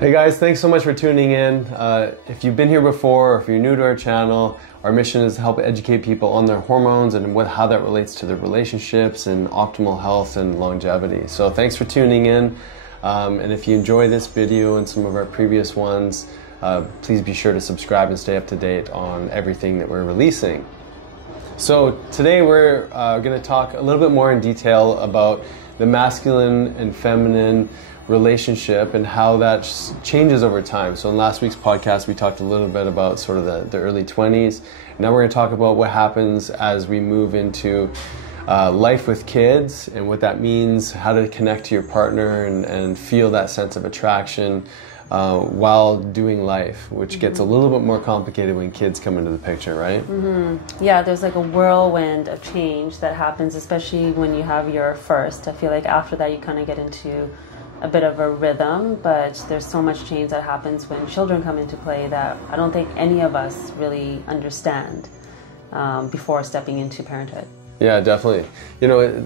Hey guys, thanks so much for tuning in. If you've been here before, or if you're new to our channel, our mission is to help educate people on their hormones and how that relates to their relationships and optimal health and longevity. So thanks for tuning in. And if you enjoy this video and some of our previous ones, please be sure to subscribe and stay up to date on everything that we're releasing. So today we're going to talk a little bit more in detail about the masculine and feminine relationship and how that changes over time. So in last week's podcast, we talked a little bit about sort of the early 20s. Now we're going to talk about what happens as we move into life with kids and what that means, how to connect to your partner and feel that sense of attraction while doing life, which gets a little bit more complicated when kids come into the picture, right? Yeah, there's like a whirlwind of change that happens, especially when you have your first. I feel like after that you kind of get into a bit of a rhythm, but there's so much change that happens when children come into play that I don't think any of us really understand before stepping into parenthood. Yeah, definitely. You know,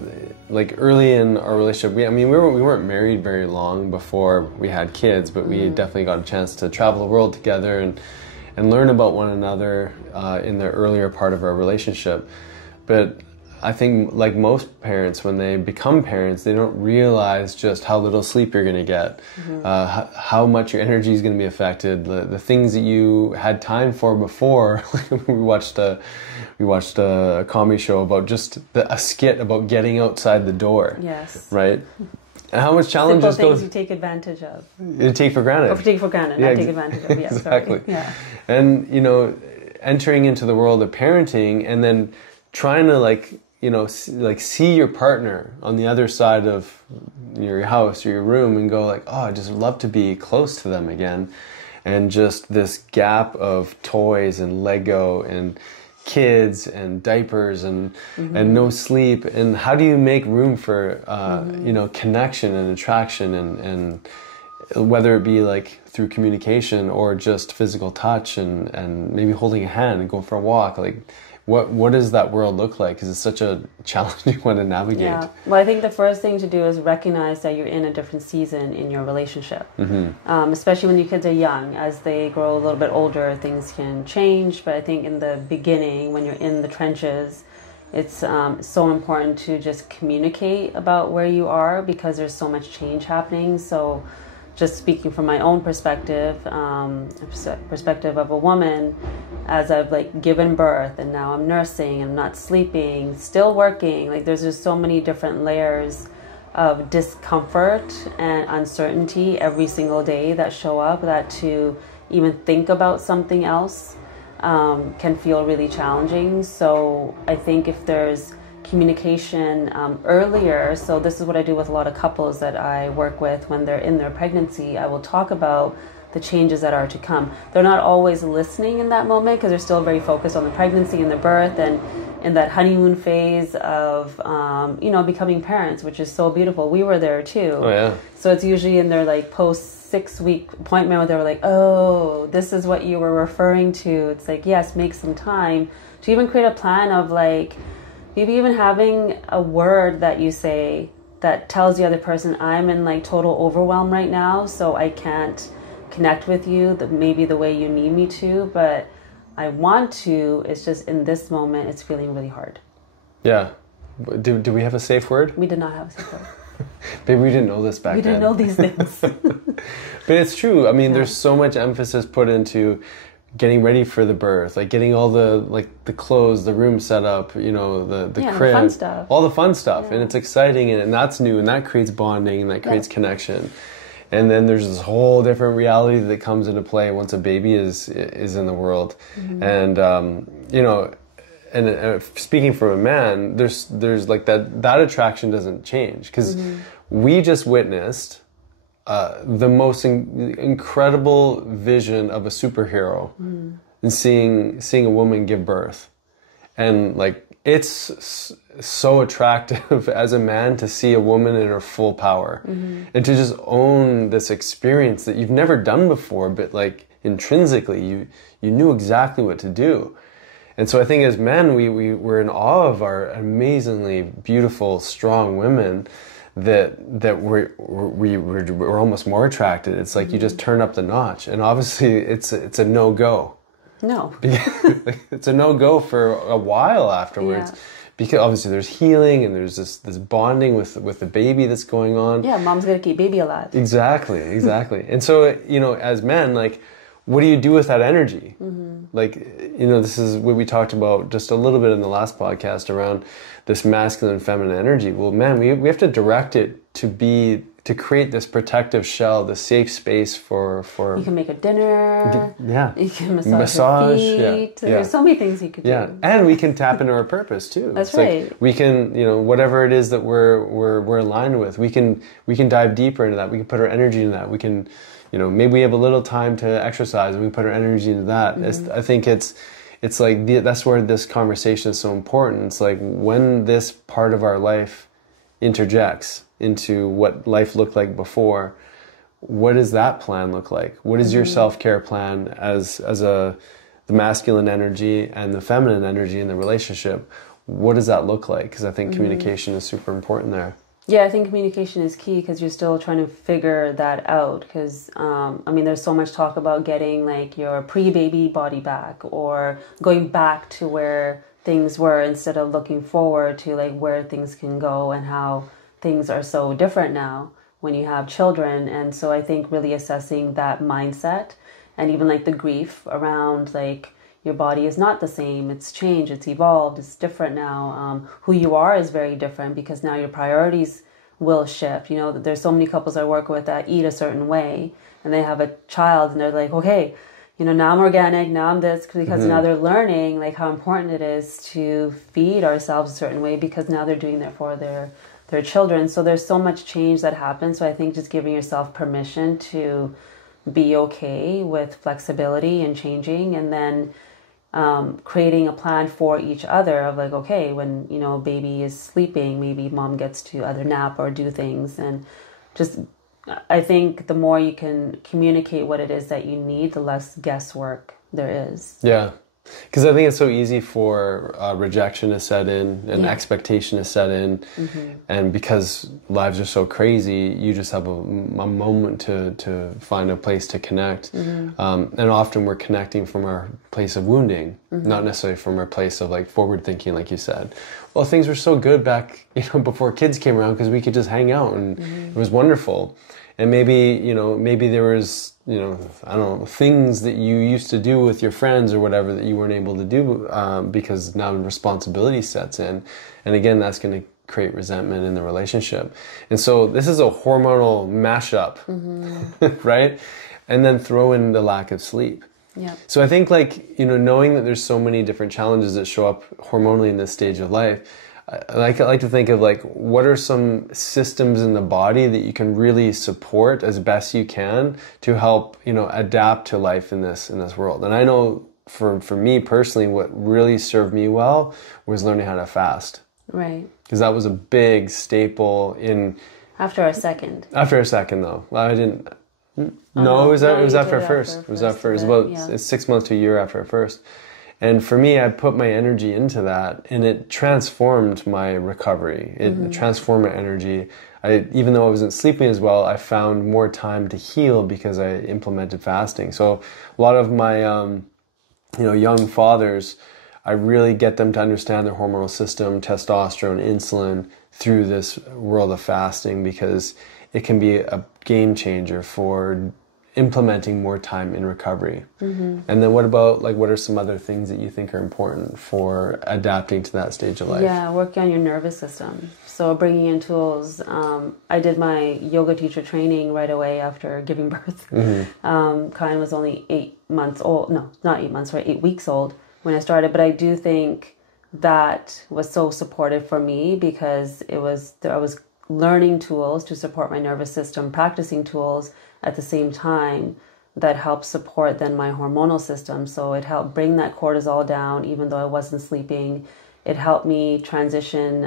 like early in our relationship, we weren't married very long before we had kids, but we definitely got a chance to travel the world together and learn about one another in the earlier part of our relationship. But I think, like most parents, when they become parents, they don't realize just how little sleep you're going to get, how much your energy is going to be affected, the things that you had time for before. we watched a comedy show about just a skit about getting outside the door. Yes. Right? And how much challenges things you take advantage of. You take for granted. Or take for granted, yeah, not take advantage of. Yes, exactly. Sorry. Yeah. And, you know, entering into the world of parenting and then trying to see your partner on the other side of your house or your room and go like, oh, I just love to be close to them again. And just this gap of toys and Lego and kids and diapers and no sleep. And how do you make room for, connection and attraction and whether it be like through communication or just physical touch and maybe holding a hand and going for a walk, like, what does that world look like? Because it's such a challenging one to navigate. Yeah. Well, I think the first thing to do is recognize that you're in a different season in your relationship. Especially when your kids are young. As they grow a little bit older, things can change. But I think in the beginning, when you're in the trenches, it's so important to just communicate about where you are because there's so much change happening. So just speaking from my own perspective, perspective of a woman, as I've like given birth and now I'm nursing and not sleeping, still working, like there's just so many different layers of discomfort and uncertainty every single day that show up that to even think about something else can feel really challenging. So I think if there's communication earlier, so this is what I do with a lot of couples that I work with when they're in their pregnancy. I will talk about the changes that are to come. They're not always listening in that moment because they're still very focused on the pregnancy and the birth and in that honeymoon phase of becoming parents, which is so beautiful. We were there too. Oh yeah. So it's usually in their like post 6-week appointment where they were like, oh, this is what you were referring to. It's like, yes, make some time to even create a plan of like maybe even having a word that you say that tells the other person, I'm in like total overwhelm right now, so I can't connect with you maybe the way you need me to, but I want to. It's just in this moment, it's feeling really hard. Yeah. Do we have a safe word? We did not have a safe word. Maybe we didn't know this back then. We didn't know these things. But it's true. I mean, there's so much emphasis put into getting ready for the birth, like getting all the clothes, the room set up, the crib, the fun stuff. All the fun stuff, and it's exciting, and that's new, and that creates bonding, and that creates connection. And then there's this whole different reality that comes into play once a baby is in the world, and speaking from a man, there's like that attraction doesn't change because we just witnessed the most incredible vision of a superhero and seeing a woman give birth. And like, it's so attractive as a man to see a woman in her full power and to just own this experience that you've never done before, but like intrinsically you knew exactly what to do. And so I think as men, we were in awe of our amazingly beautiful, strong women that we're almost more attracted. It's like you just turn up the notch, and obviously it's a no-go. No. It's a no-go for a while afterwards. Yeah. Because obviously there's healing and there's this bonding with the baby that's going on. Yeah, mom's gonna keep baby alive. Exactly. And so, as men, like, what do you do with that energy? Like, this is what we talked about just a little bit in the last podcast around this masculine and feminine energy. Well, man, we have to direct it to create this protective shell, the safe space for... You can make a dinner. Yeah. You can massage your feet. Yeah. There's so many things you could do. Yeah, and we can tap into our purpose too. That's it's right. Like we can, whatever it is that we're aligned with, we can dive deeper into that. We can put our energy into that. We can, maybe we have a little time to exercise, and we put our energy into that. I think it's like that's where this conversation is so important. It's like when this part of our life interjects into what life looked like before, what does that plan look like? What is your self-care plan as the masculine energy and the feminine energy in the relationship? What does that look like? Because I think communication is super important there. Yeah, I think communication is key because you're still trying to figure that out. Because, there's so much talk about getting like your pre-baby body back or going back to where things were instead of looking forward to like where things can go and how things are so different now when you have children. And so I think really assessing that mindset and even like the grief around like your body is not the same. It's changed, it's evolved, it's different now. Who you are is very different because now your priorities will shift. There's so many couples I work with that eat a certain way and they have a child and they're like, okay, now I'm organic, now I'm this, because now they're learning like how important it is to feed ourselves a certain way because now they're doing that for their children. So there's so much change that happens. So I think just giving yourself permission to be okay with flexibility and changing, and then creating a plan for each other of like, okay, when, baby is sleeping, maybe mom gets to either nap or do things. And just, I think the more you can communicate what it is that you need, the less guesswork there is. Yeah. Because I think it's so easy for rejection to set in and expectation to set in. And because lives are so crazy, you just have a moment to find a place to connect. And often we're connecting from our place of wounding, not necessarily from our place of like forward thinking, like you said. Well, things were so good back, before kids came around because we could just hang out and it was wonderful. And maybe there was, I don't know, things that you used to do with your friends or whatever that you weren't able to do because now responsibility sets in. And again, that's going to create resentment in the relationship. And so this is a hormonal mashup, right? And then throw in the lack of sleep. Yeah. So I think knowing that there's so many different challenges that show up hormonally in this stage of life, I like to think of like, what are some systems in the body that you can really support as best you can to help, adapt to life in this world. And I know for me personally, what really served me well was learning how to fast. Right. Because that was a big staple in... After a second, though. I didn't... No, it was after first. It was after. It was about 6 months to a year after first. And for me, I put my energy into that, and it transformed my recovery. It transformed my energy. Even though I wasn't sleeping as well, I found more time to heal because I implemented fasting. So a lot of my, young fathers, I really get them to understand their hormonal system, testosterone, insulin, through this world of fasting because it can be a game changer for implementing more time in recovery. And then what about, what are some other things that you think are important for adapting to that stage of life? Yeah, working on your nervous system. So bringing in tools. I did my yoga teacher training right away after giving birth. Kyan was only 8 months old. No, not 8 months, right? 8 weeks old when I started. But I do think that was so supportive for me because I was learning tools to support my nervous system, practicing tools at the same time that helped support then my hormonal system. So it helped bring that cortisol down even though I wasn't sleeping. It helped me transition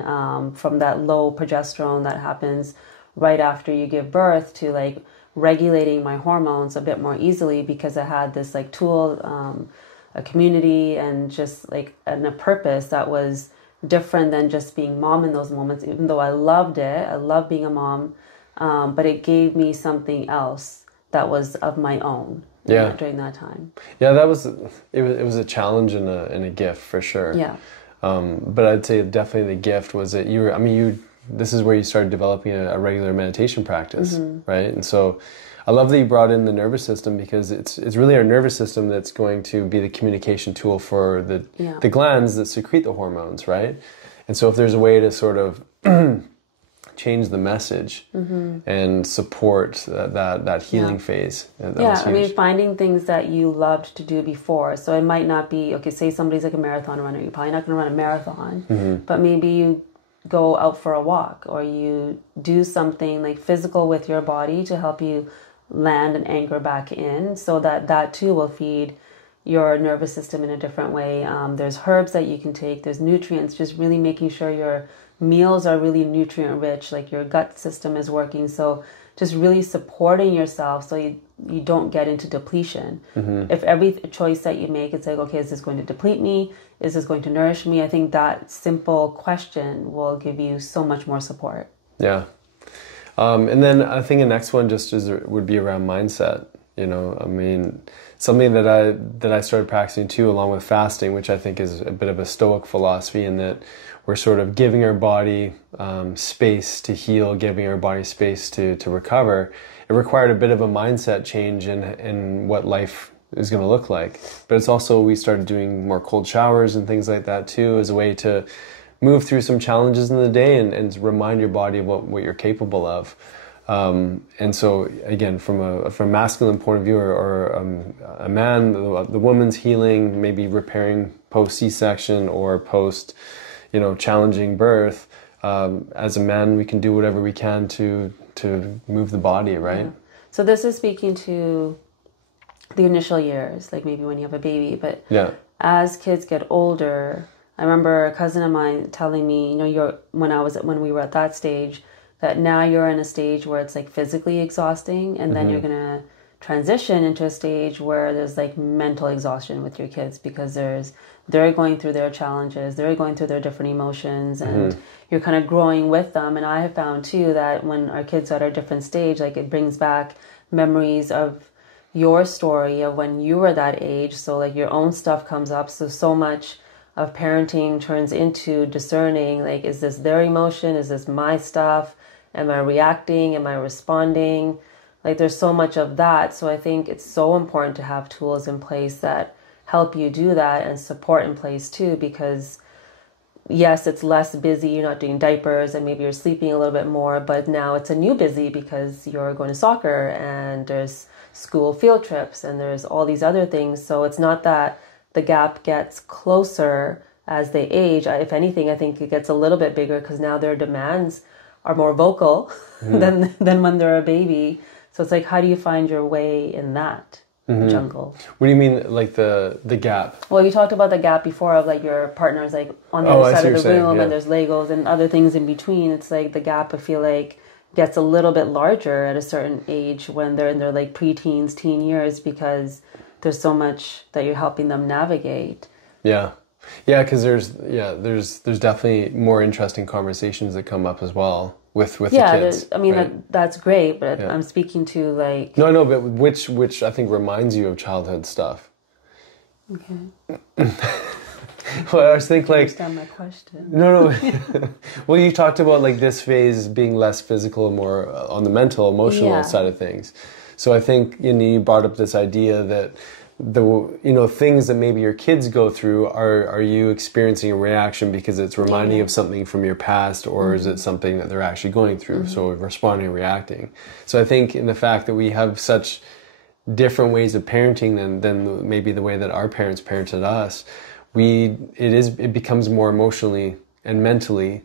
from that low progesterone that happens right after you give birth to regulating my hormones a bit more easily because I had this tool, a community and just and a purpose that was different than just being mom in those moments, even though I loved it. I love being a mom, but it gave me something else that was of my own during that time. Yeah, it was a challenge and a gift for sure. Yeah. But I'd say definitely the gift was that this is where you started developing a regular meditation practice, right? And so I love that you brought in the nervous system, because it's really our nervous system that's going to be the communication tool for the glands that secrete the hormones, right? And so if there's a way to sort of change the message and support that healing phase, I mean, finding things that you loved to do before. So it might not be, okay, say somebody's like a marathon runner, you're probably not going to run a marathon, but maybe you go out for a walk, or you do something like physical with your body to help you land and anchor back in, so that too will feed your nervous system in a different way. There's herbs that you can take, there's nutrients, just really making sure your meals are really nutrient rich, like your gut system is working. So just really supporting yourself so you don't get into depletion. If every choice that you make, it's like, okay, is this going to deplete me? Is this going to nourish me? I think that simple question will give you so much more support. Yeah. And then I think the next one would be around mindset. I mean, something that I started practicing too, along with fasting, which I think is a bit of a Stoic philosophy, in that we're sort of giving our body space to heal, giving our body space to recover. It required a bit of a mindset change in what life is going to look like. But it's also, we started doing more cold showers and things like that too, as a way to move through some challenges in the day and remind your body of what you're capable of. And so again, from a masculine point of view, or a man, the woman's healing, maybe repairing post C-section or post, challenging birth. As a man, we can do whatever we can to move the body, right? Yeah. So this is speaking to the initial years, like maybe when you have a baby, but as kids get older, I remember a cousin of mine telling me, when we were at that stage, that now you're in a stage where it's like physically exhausting, and then you're going to transition into a stage where there's like mental exhaustion with your kids, because they're going through their challenges, they're going through their different emotions, and you're kind of growing with them. And I have found too that when our kids are at a different stage, like it brings back memories of your story of when you were that age. So like your own stuff comes up. So much of parenting turns into discerning, like, is this their emotion? Is this my stuff? Am I reacting? Am I responding? Like, there's so much of that. So I think it's so important to have tools in place that help you do that, and support in place too, because yes, it's less busy. You're not doing diapers, and maybe you're sleeping a little bit more, but now it's a new busy because you're going to soccer, and there's school field trips, and there's all these other things. So it's not that the gap gets closer as they age. If anything, I think it gets a little bit bigger, because now their demands are more vocal than when they're a baby. So it's like, how do you find your way in that jungle? What do you mean, like the gap? Well, you talked about the gap before, of like your partner's like on the other side of the room, and there's Legos and other things in between. It's like the gap, I feel like, gets a little bit larger at a certain age when they're in their like preteens, teen years, because there's so much that you're helping them navigate. Yeah, because there's definitely more interesting conversations that come up as well with the kids. I mean, that's great, but I'm speaking to like... No, but which I think reminds you of childhood stuff. Okay. Well, I was thinking like... understand my question. No. Well, you talked about like this phase being less physical, more on the mental, emotional side of things. So I think you brought up this idea that things that maybe your kids go through, are you experiencing a reaction because it's reminding you of something from your past, or is it something that they're actually going through? So responding and reacting. So I think in the fact that we have such different ways of parenting than maybe the way that our parents parented us, it becomes more emotionally and mentally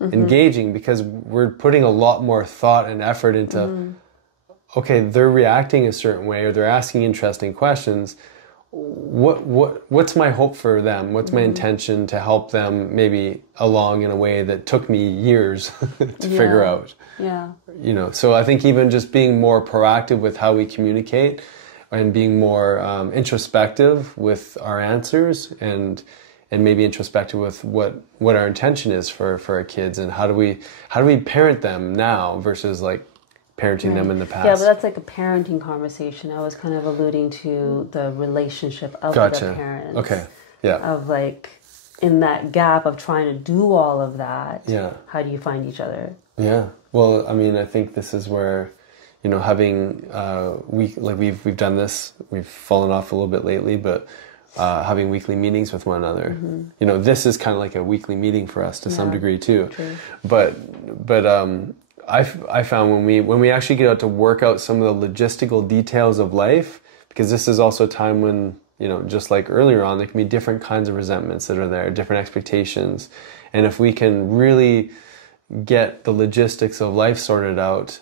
engaging, because we're putting a lot more thought and effort into okay, they're reacting a certain way, or they're asking interesting questions. What's my hope for them? What's my intention to help them maybe along in a way that took me years to figure out? Yeah. So I think even just being more proactive with how we communicate, and being more introspective with our answers, and and maybe introspective with what our intention is for our kids, and how do we parent them now versus like parenting them in the past. Yeah, but that's like a parenting conversation. I was kind of alluding to the relationship of the parents. Okay. Yeah. Of like, in that gap of trying to do all of that, how do you find each other? Yeah. Well, I mean, I think this is where, you know, having we've done this, we've fallen off a little bit lately, but having weekly meetings with one another. You know, this is kind of like a weekly meeting for us to some degree too. True. But I found when we actually get out to work out some of the logistical details of life, because this is also a time when, you know, just like earlier on, there can be different kinds of resentments that are there, different expectations. And if we can really get the logistics of life sorted out,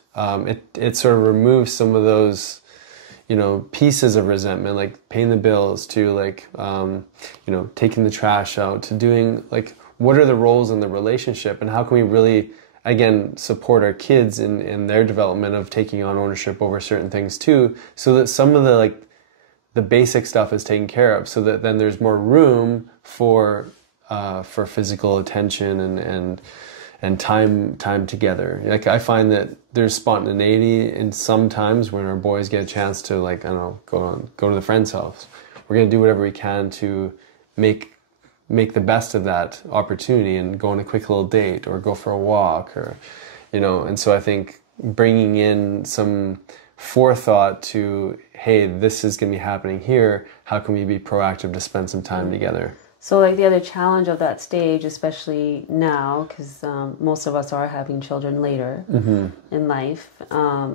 it sort of removes some of those, you know, pieces of resentment, like paying the bills, to like, you know, taking the trash out, to doing like, what are the roles in the relationship, and how can we really, again, support our kids in their development of taking on ownership over certain things too, so that some of the like the basic stuff is taken care of, so that then there's more room for physical attention and time together. Like, I find that there's spontaneity in some times when our boys get a chance to, like, I don't know, go to the friend's house. We're going to do whatever we can to make the best of that opportunity and go on a quick little date or go for a walk, or, you know. And so I think bringing in some forethought to, hey, this is going to be happening here, how can we be proactive to spend some time together? So like the other challenge of that stage, especially now, because most of us are having children later in life,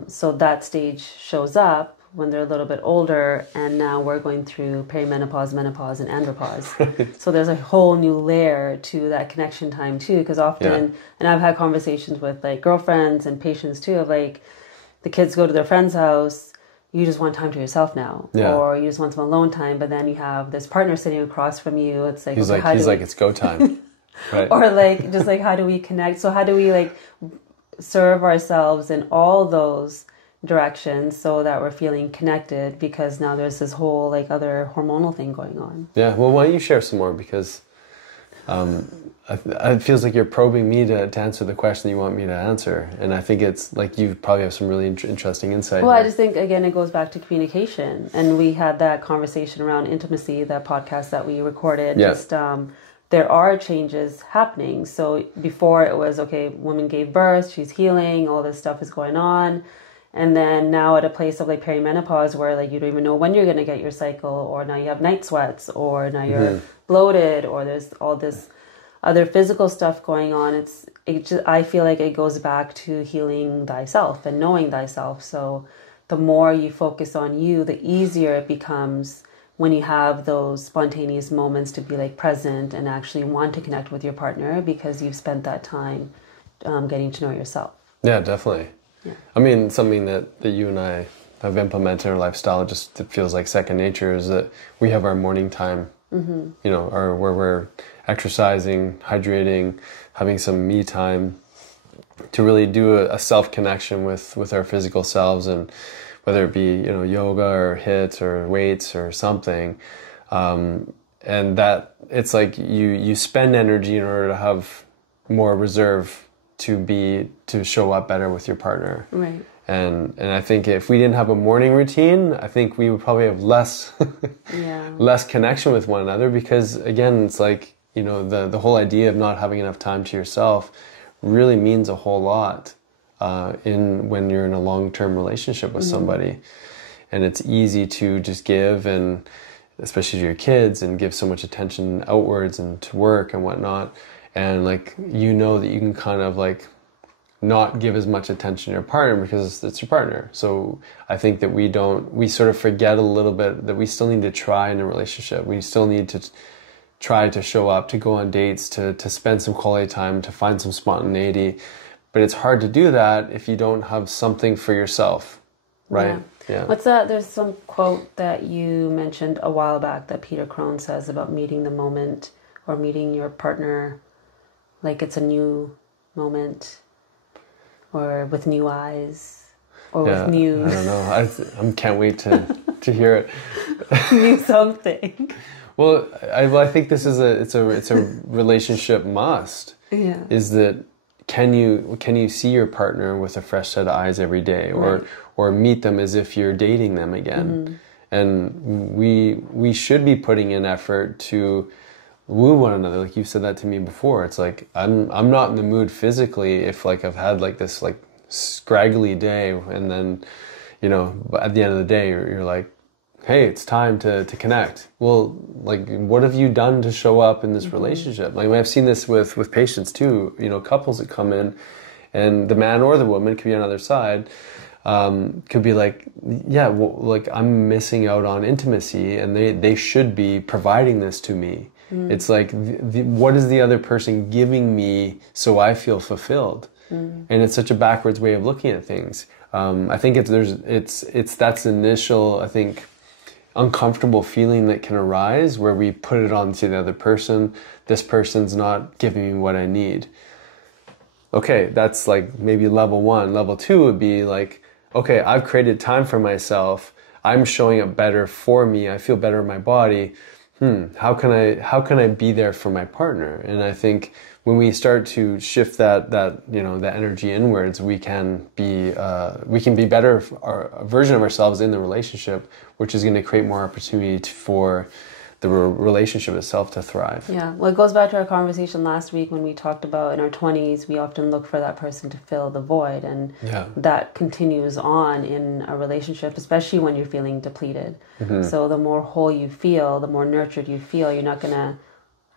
so that stage shows up when they're a little bit older, and now we're going through perimenopause, menopause, and andropause. Right. So there's a whole new layer to that connection time too, because often, and I've had conversations with like girlfriends and patients too, of like, the kids go to their friend's house, you just want time to yourself now, or you just want some alone time, but then you have this partner sitting across from you. It's like, he's like it's go time. Right. Or like, just like, how do we connect? So how do we like serve ourselves in all those directions so that we're feeling connected, because now there's this whole like other hormonal thing going on. Yeah, well, why don't you share some more, because it feels like you're probing me to answer the question you want me to answer, and I think it's like you probably have some really interesting insight. Well, here. I just think, again, it goes back to communication, and we had that conversation around intimacy, that podcast that we recorded. Just there are changes happening. So before it was, okay, woman gave birth, she's healing, all this stuff is going on. And then now at a place of like perimenopause, where like you don't even know when you're going to get your cycle, or now you have night sweats, or now you're bloated, or there's all this other physical stuff going on. I feel like it goes back to healing thyself and knowing thyself. So the more you focus on you, the easier it becomes when you have those spontaneous moments to be like present and actually want to connect with your partner, because you've spent that time getting to know yourself. Yeah, definitely. Yeah. I mean, something that you and I have implemented in our lifestyle, just it feels like second nature, is that we have our morning time, you know, where we're exercising, hydrating, having some me time to really do a self-connection with our physical selves, and whether it be, you know, yoga or HIIT or weights or something. And that it's like you spend energy in order to have more reserve to show up better with your partner. Right. And I think if we didn't have a morning routine, I think we would probably have less connection with one another, because again, it's like, you know, the whole idea of not having enough time to yourself really means a whole lot when you're in a long-term relationship with somebody. And it's easy to just give, and especially to your kids, and give so much attention outwards and to work and whatnot. And like, you know, that you can kind of like not give as much attention to your partner because it's your partner. So I think that we sort of forget a little bit that we still need to try in a relationship. We still need to try to show up, to go on dates, to spend some quality time, to find some spontaneity. But it's hard to do that if you don't have something for yourself, right? Yeah. What's that? There's some quote that you mentioned a while back that Peter Crone says about meeting the moment, or meeting your partner like it's a new moment, or with new eyes, or with new... I don't know. I can't wait to hear it. New something. Well, I think this is it's a relationship must. Yeah. Is that can you see your partner with a fresh set of eyes every day, or meet them as if you're dating them again? And we should be putting in effort to woo one another. Like you said that to me before. It's like I'm not in the mood physically if like I've had like this like scraggly day, and then at the end of the day you're like, hey, it's time to connect. Well, like, what have you done to show up in this relationship? Like, I've seen this with patients too, couples that come in, and the man or the woman could be on the other side, could be like, yeah, well, like, I'm missing out on intimacy, and they should be providing this to me. It's like, what is the other person giving me so I feel fulfilled? And it's such a backwards way of looking at things. I think it's that's initial, I think, uncomfortable feeling that can arise where we put it onto the other person. This person's not giving me what I need. Okay, that's like maybe level 1. Level 2 would be like, okay, I've created time for myself. I'm showing up better for me. I feel better in my body. How can I be there for my partner? And I think when we start to shift that energy inwards, we can be better, a version of ourselves in the relationship, which is going to create more opportunity for the relationship itself to thrive. Yeah, well, it goes back to our conversation last week when we talked about in our 20s, we often look for that person to fill the void, and that continues on in a relationship, especially when you're feeling depleted. So the more whole you feel, the more nurtured you feel, you're not going to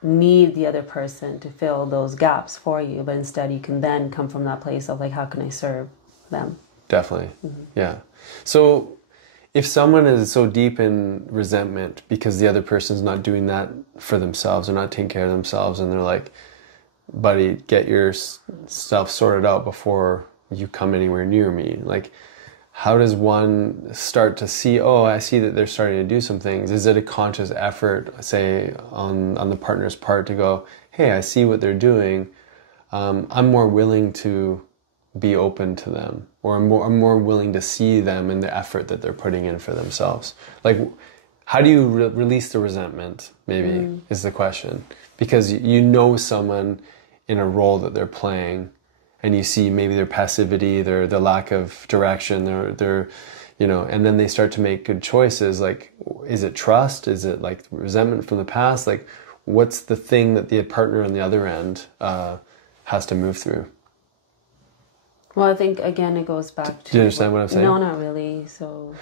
need the other person to fill those gaps for you, but instead you can then come from that place of like, how can I serve them? Definitely. Yeah. So if someone is so deep in resentment because the other person's not doing that for themselves, or not taking care of themselves, and they're like, buddy, get your stuff sorted out before you come anywhere near me. Like, how does one start to see, oh, I see that they're starting to do some things? Is it a conscious effort, say, on the partner's part to go, hey, I see what they're doing. I'm more willing to be open to them, or I'm more willing to see them and the effort that they're putting in for themselves. Like, how do you release the resentment, maybe, is the question. Because you know someone in a role that they're playing, and you see maybe their passivity, their lack of direction, their and then they start to make good choices. Like, is it trust? Is it like resentment from the past? Like, what's the thing that the partner on the other end has to move through? Well, I think, again, it goes back to... Do you understand what I'm saying? No, not really, so...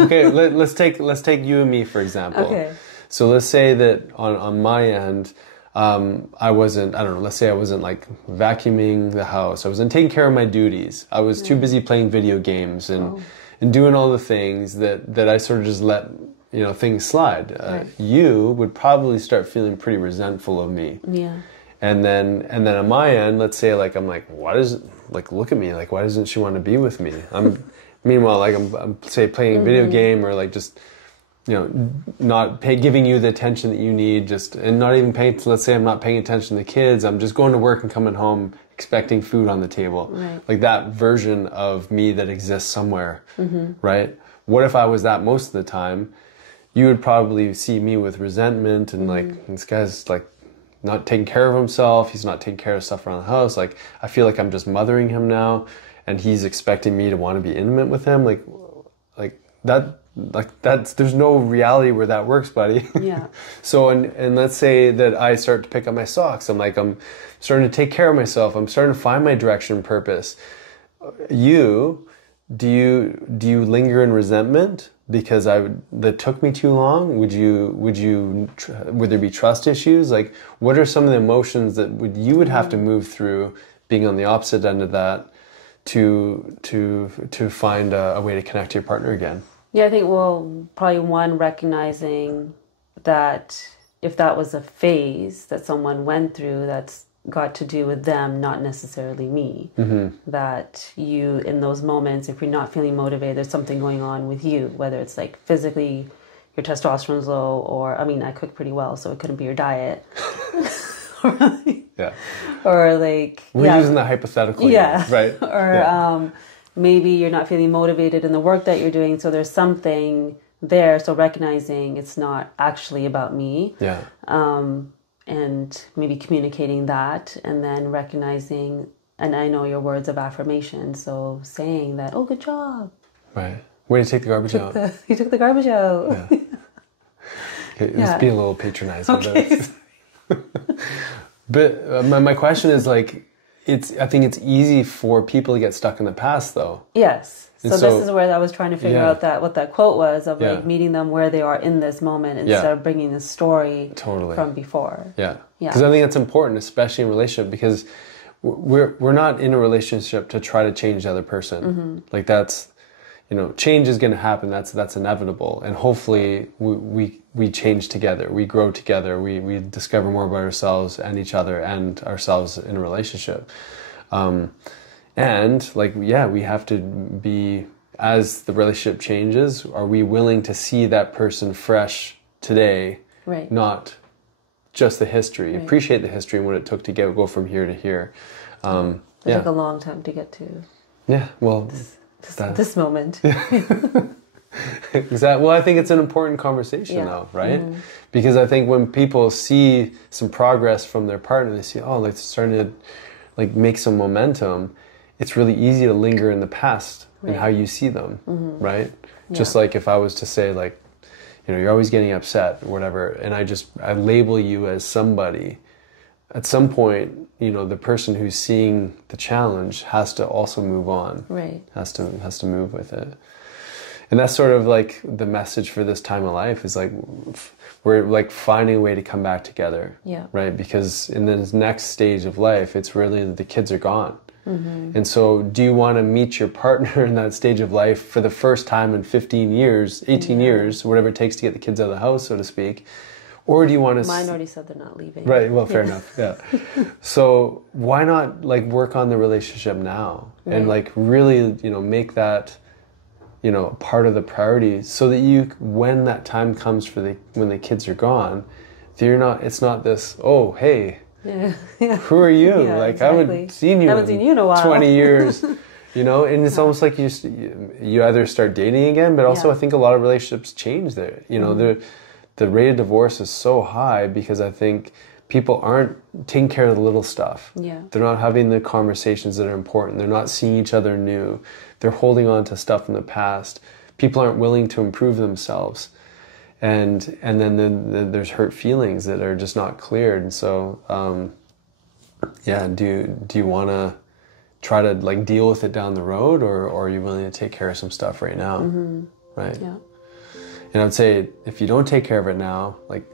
Okay, let's take you and me, for example. Okay. So let's say that on my end, let's say I wasn't like vacuuming the house. I wasn't taking care of my duties. I was too busy playing video games and doing all the things that I sort of just let, things slide. You would probably start feeling pretty resentful of me. Yeah. And then on my end, let's say like, I'm like, look at me. Like, why doesn't she want to be with me? Meanwhile, like I'm say playing a video game, or like just, not giving you the attention that you need, and not even paying, let's say I'm not paying attention to the kids. I'm just going to work and coming home expecting food on the table. Right. Like that version of me that exists somewhere, right? What if I was that most of the time? You would probably see me with resentment and like, this guy's like, not taking care of himself. He's not taking care of stuff around the house. Like, I feel like I'm just mothering him now, and he's expecting me to want to be intimate with him. Like that's there's no reality where that works, buddy. Yeah. So and let's say that I start to pick up my socks. I'm starting to take care of myself. I'm starting to find my direction and purpose. Do you linger in resentment because that took me too long? Would there be trust issues? Like, what are some of the emotions that you would have to move through being on the opposite end of that to find a way to connect to your partner again? Yeah, I think, probably one, recognizing that if that was a phase that someone went through, that's got to do with them, not necessarily me. That you, in those moments, if you're not feeling motivated, there's something going on with you, whether it's like physically your testosterone's low, or, I cook pretty well, so it couldn't be your diet. Yeah. Or like... We're using that hypothetically. Yeah. Right. Or maybe you're not feeling motivated in the work that you're doing, so there's something there. So recognizing it's not actually about me. Yeah. And maybe communicating that, and then recognizing, and I know your words of affirmation, so saying that, oh, good job. Right. Way to take the garbage out. You took the garbage out. Yeah. Okay, let's be a little patronizing. Okay. But my question is like, I think it's easy for people to get stuck in the past, though. Yes. So And this is where I was trying to figure out what that quote was of like Yeah. meeting them where they are in this moment instead of bringing the story from before. Yeah. Because I think that's important, especially in a relationship, because we're not in a relationship to try to change the other person. Like that's, change is going to happen. That's inevitable. And hopefully we change together. We grow together. We discover more about ourselves and each other and ourselves in a relationship. And like, we have to be, as the relationship changes, are we willing to see that person fresh today? Right. Not just the history. Right. Appreciate the history and what it took to go from here to here. It took a long time to get to. Yeah. Well, this moment. Exactly. Well, I think it's an important conversation though, right? Because I think when people see some progress from their partner, they see, like it's starting to like make some momentum. It's really easy to linger in the past and how you see them, right? Yeah. Just like if I was to say like, you're always getting upset or whatever, and I label you as somebody, at some point, the person who's seeing the challenge has to also move on. Right. Has to move with it. And that's sort of like the message for this time of life is like, we're like finding a way to come back together. Yeah. Right? Because in this next stage of life, it's really the kids are gone. And so do you want to meet your partner in that stage of life for the first time in 15 years, 18 years, whatever it takes to get the kids out of the house, so to speak? Or do you want to... Mine already said they're not leaving. Right, well, fair enough, yeah. So why not like work on the relationship now and like really, make that, part of the priority so that when that time comes when the kids are gone, it's not this, oh, hey... Yeah. Who are you? Like exactly. I haven't seen you in a while. 20 years, and it's almost like you either start dating again, but also I think a lot of relationships change there. The rate of divorce is so high because I think people aren't taking care of the little stuff. Yeah. They're not having the conversations that are important. They're not seeing each other new. They're holding on to stuff from the past. People aren't willing to improve themselves. And then there's hurt feelings that are just not cleared. And so, do you want to try to like deal with it down the road, or are you willing to take care of some stuff right now? Right. Yeah. And I'd say if you don't take care of it now, like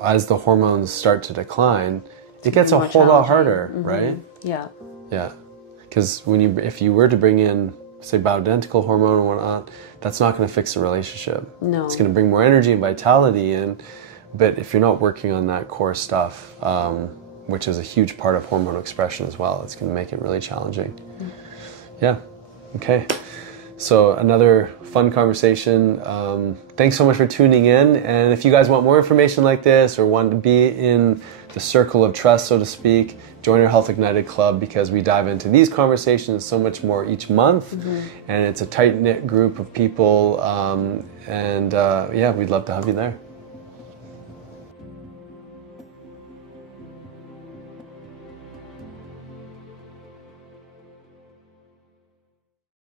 as the hormones start to decline, it gets a whole lot harder, right? Yeah. Yeah. Because if you were to bring in, say, bioidentical hormone and whatnot, that's not going to fix the relationship. No. It's going to bring more energy and vitality in, but if you're not working on that core stuff, which is a huge part of hormone expression as well, it's going to make it really challenging. Yeah. Okay. So another fun conversation. Thanks so much for tuning in. And if you guys want more information like this or want to be in the circle of trust, so to speak, join our Health Ignited Club, because we dive into these conversations so much more each month. And it's a tight-knit group of people. We'd love to have you there.